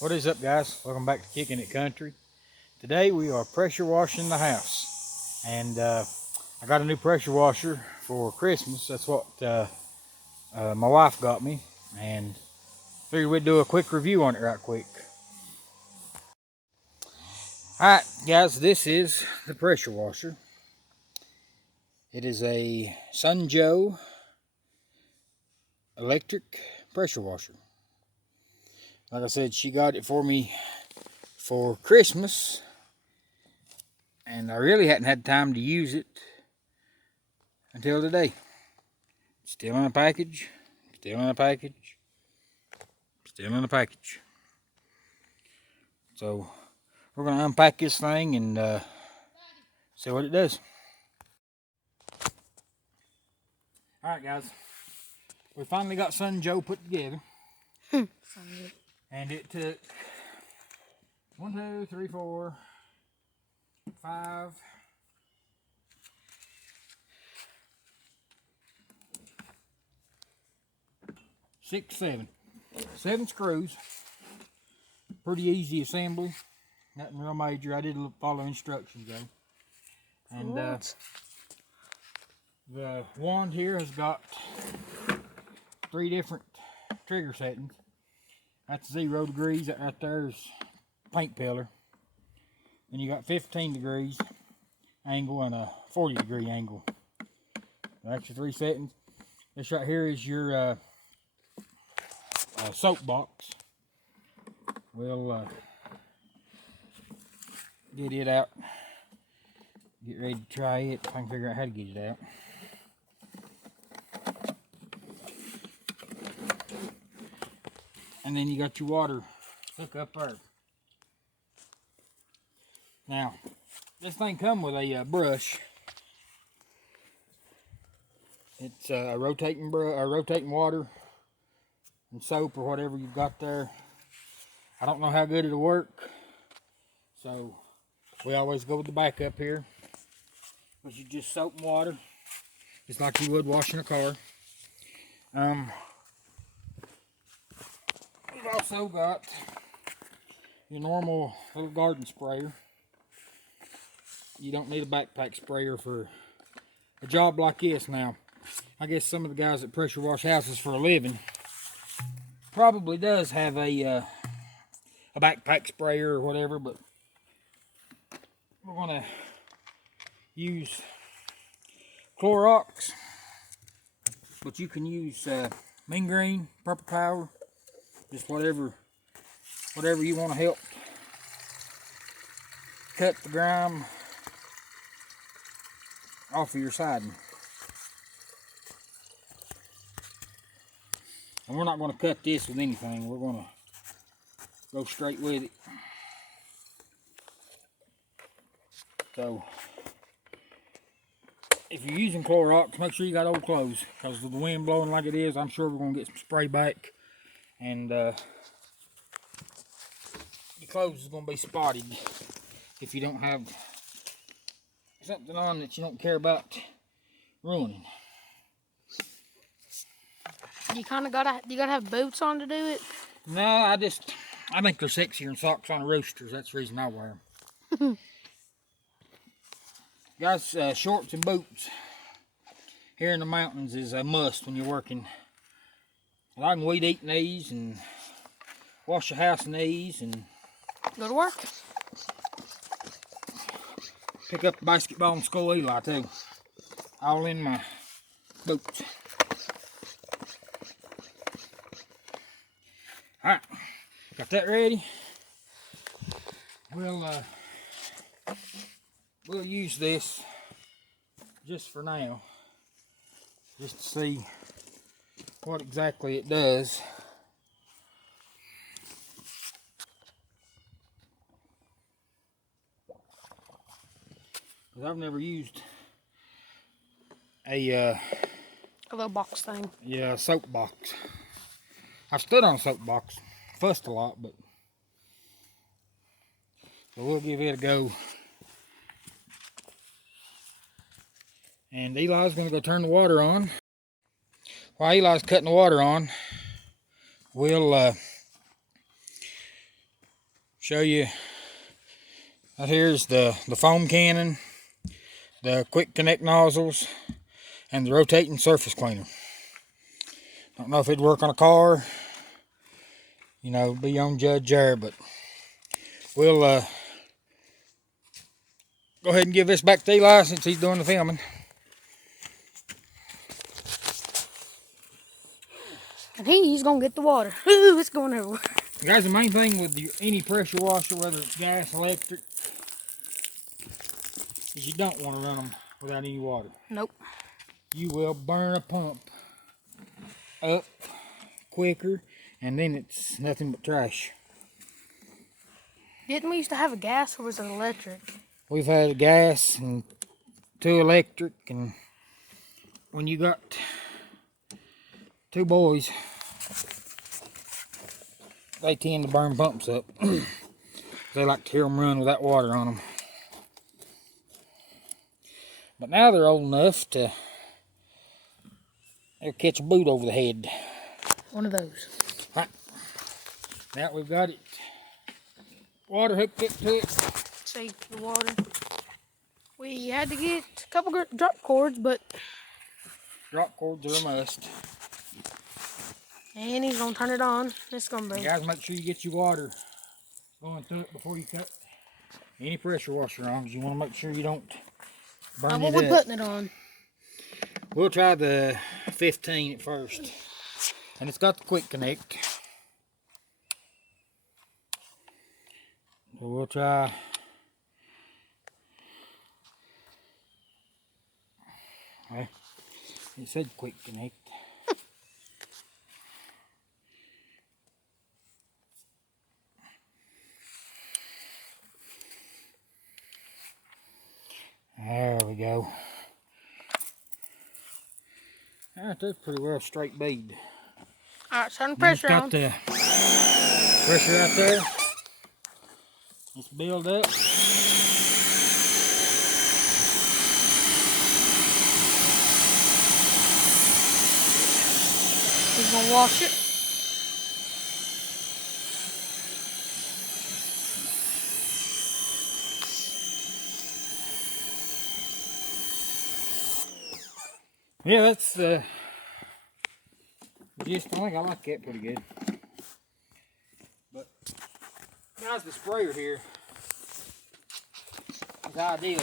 What is up, guys? Welcome back to Kicking It Country. Today we are pressure washing the house, and I got a new pressure washer for Christmas. That's what my wife got me, and figured we'd do a quick review on it right quick. Alright guys, this is the pressure washer. It is a Sunjoe electric pressure washer. Like I said, she got it for me for Christmas, and I really hadn't had time to use it until today. Still in a package, still in a package, still in a package. So we're going to unpack this thing and see what it does. Alright guys, we finally got Sunjoe put together. And it took 1, 2, 3, 4, 5, 6, 7 screws. Pretty easy assembly, nothing real major. I did follow instructions though. And the wand here has got 3 different trigger settings. That's 0 degrees, that right there is paint pillar. Then you got 15 degrees angle and a 40 degree angle. That's your 3 settings. This right here is your soap box. We'll get it out. Get ready to try it if I can figure out how to get it out. And then you got your water hook up there. Now, this thing comes with a brush. It's a rotating water and soap or whatever you've got there. I don't know how good it'll work, so we always go with the backup here, which is just soap and water, just like you would washing a car. We've also got your normal little garden sprayer. You don't need a backpack sprayer for a job like this. Now, I guess some of the guys that pressure wash houses for a living probably does have a backpack sprayer or whatever, but we're gonna use Clorox, but you can use Mean Green, Purple Power, just whatever you want to help cut the grime off of your siding. And we're not going to cut this with anything. We're going to go straight with it. So, if you're using Clorox, make sure you got old clothes, because with the wind blowing like it is, I'm sure we're going to get some spray back, and your clothes is going to be spotted if you don't have something on that you don't care about ruining. You gotta have boots on to do it? No, I think they're sexier than socks on roosters. That's the reason I wear them. Guys, shorts and boots here in the mountains is a must when you're working. I can weed eat in these and wash the house in these and go to work. Pick up the basketball in school Eli too. All in my boots. Alright, got that ready. We'll use this just for now, just to see what exactly it does. Because I've never used a little box thing. Yeah, soap box. I've stood on a soap box, fussed a lot, but so we'll give it a go. And Eli's going to go turn the water on. While Eli's cutting the water on, we'll show you. Out here's the foam cannon, the quick connect nozzles, and the rotating surface cleaner. Don't know if it'd work on a car, you know, be on judge there, but we'll go ahead and give this back to Eli since he's doing the filming. And he's gonna get the water. Ooh, it's going everywhere. Guys, the main thing with any pressure washer, whether it's gas, electric, is you don't want to run them without any water. Nope. You will burn a pump up quicker, and then it's nothing but trash. Didn't we used to have a gas or was it electric? We've had gas and 2 electric, and when you got 2 boys, they tend to burn pumps up. They like to hear them run without water on them. But now they're old enough to they'll catch a boot over the head. One of those. Right. Now we've got it water hooked up to it. Save the water. We had to get a couple drop cords, but Drop cords are a must. and he's gonna turn it on. It's gonna You be. guys, make sure you get your water going through it before you cut any pressure washer on, because you want to make sure you don't burn What it we up. putting it on? We'll try the 15 at first, and it's got the quick connect. So we'll try. Well, it said quick connect. There we go. Alright, that's pretty well straight bead. Alright, turn the It's pressure got on. the pressure out there. It's built up. He's gonna wash it. Yeah, that's the gist. I think I like that pretty good. But guys, the sprayer here is ideal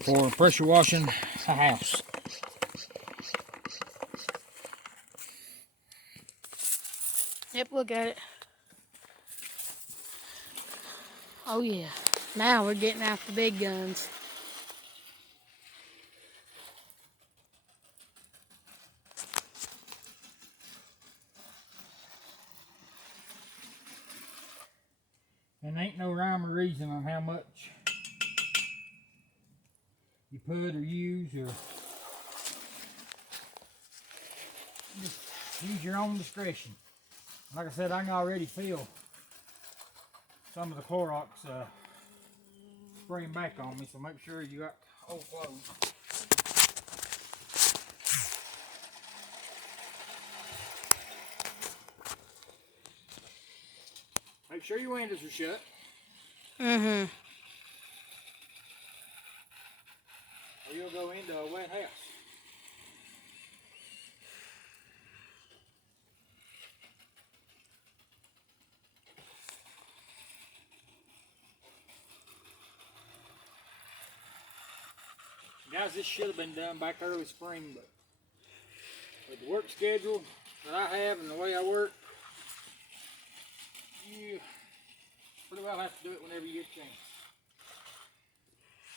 for pressure washing a house. Yep, look at it. Oh yeah. Now we're getting out the big guns. And ain't no rhyme or reason on how much you put or use, or just use your own discretion. Like I said, I can already feel some of the Clorox spraying back on me, so make sure you got old clothes. Make sure your windows are shut. Mm-hmm. Or you'll go into a wet house. Guys, this should have been done back early spring, but with the work schedule that I have and the way I work, you pretty well have to do it whenever you get a chance.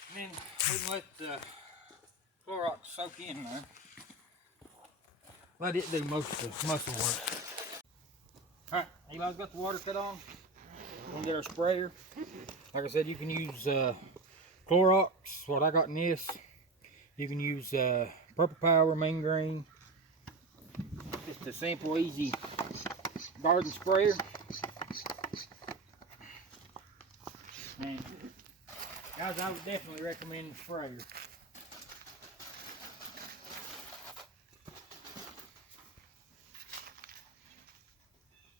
And then we can let the Clorox soak in there. Let it do most of the muscle work. Alright, Eli's got the water cut on. We're gonna get our sprayer. Like I said, you can use Clorox, what I got in this. You can use Purple Power, Main Green. Just a simple, easy garden sprayer. And guys, I would definitely recommend the sprayer.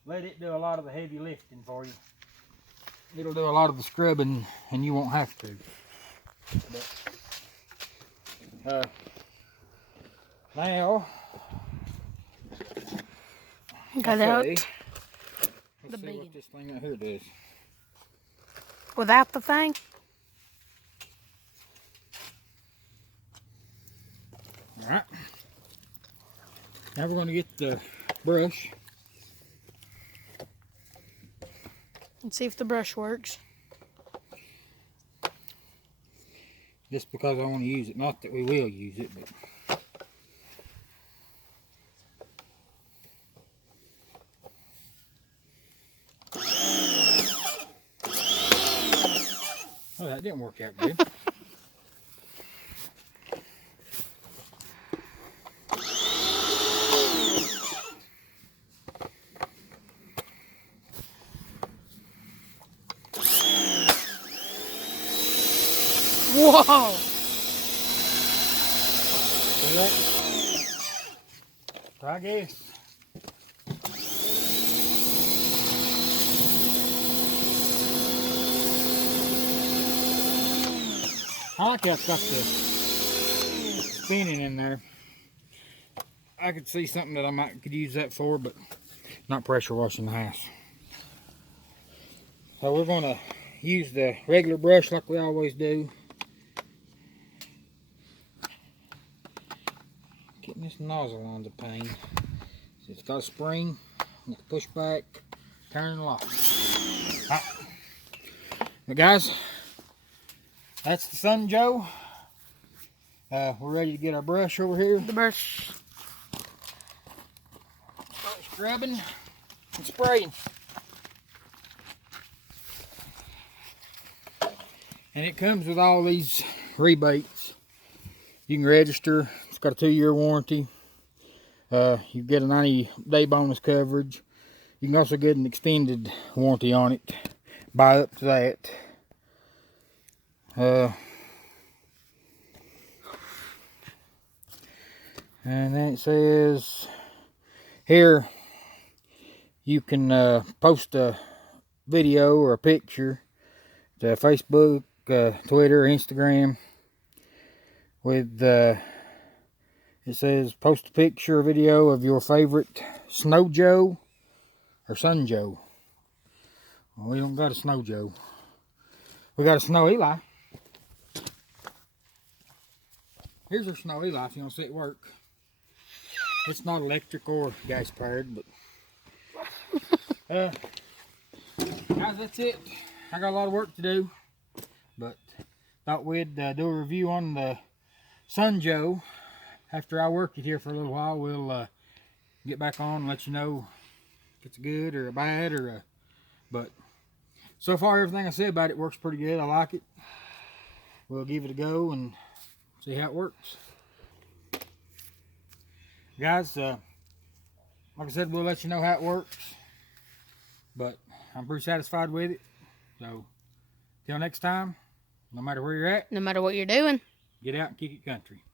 Let it do a lot of the heavy lifting for you. it'll do a lot of the scrubbing and you won't have to. But, now, Got out let's the see big what this thing right here does. without the thing. Alright. Now we're going to get the brush. And see if the brush works. Just because I want to use it. Not that we will use it, but... Oh, that didn't work out good. Whoa! See that? I guess. I like how it's got the spinning in there. I could see something that I could use that for, but not pressure washing the house. So we're going to use the regular brush like we always do. Getting this nozzle on the pain. So it's got a spring, you have to push back, turn and lock. Right. But guys, that's the Sun Joe. We're ready to get our brush over here. The brush. Start scrubbing and spraying. And it comes with all these rebates. You can register. It's got a 2-year warranty. You get a 90-day bonus coverage. You can also get an extended warranty on it. Buy up to that. And then it says here you can post a video or a picture to Facebook, Twitter, Instagram with it says post a picture or video of your favorite Snow Joe or Sun Joe. Well, we don't got a Snow Joe. We got a Snow Eli. Here's our Snow Eli if you want to see it work. It's not electric or gas powered, but guys, that's it. I got a lot of work to do, but thought we'd do a review on the Sun Joe. After I work it here for a little while, we'll get back on and let you know if it's good or bad or but so far everything I said about it works pretty good. I like it. We'll give it a go and see how it works. Guys, like I said, we'll let you know how it works, but I'm pretty satisfied with it. So till next time, no matter where you're at, No matter what you're doing. get out and kick it country.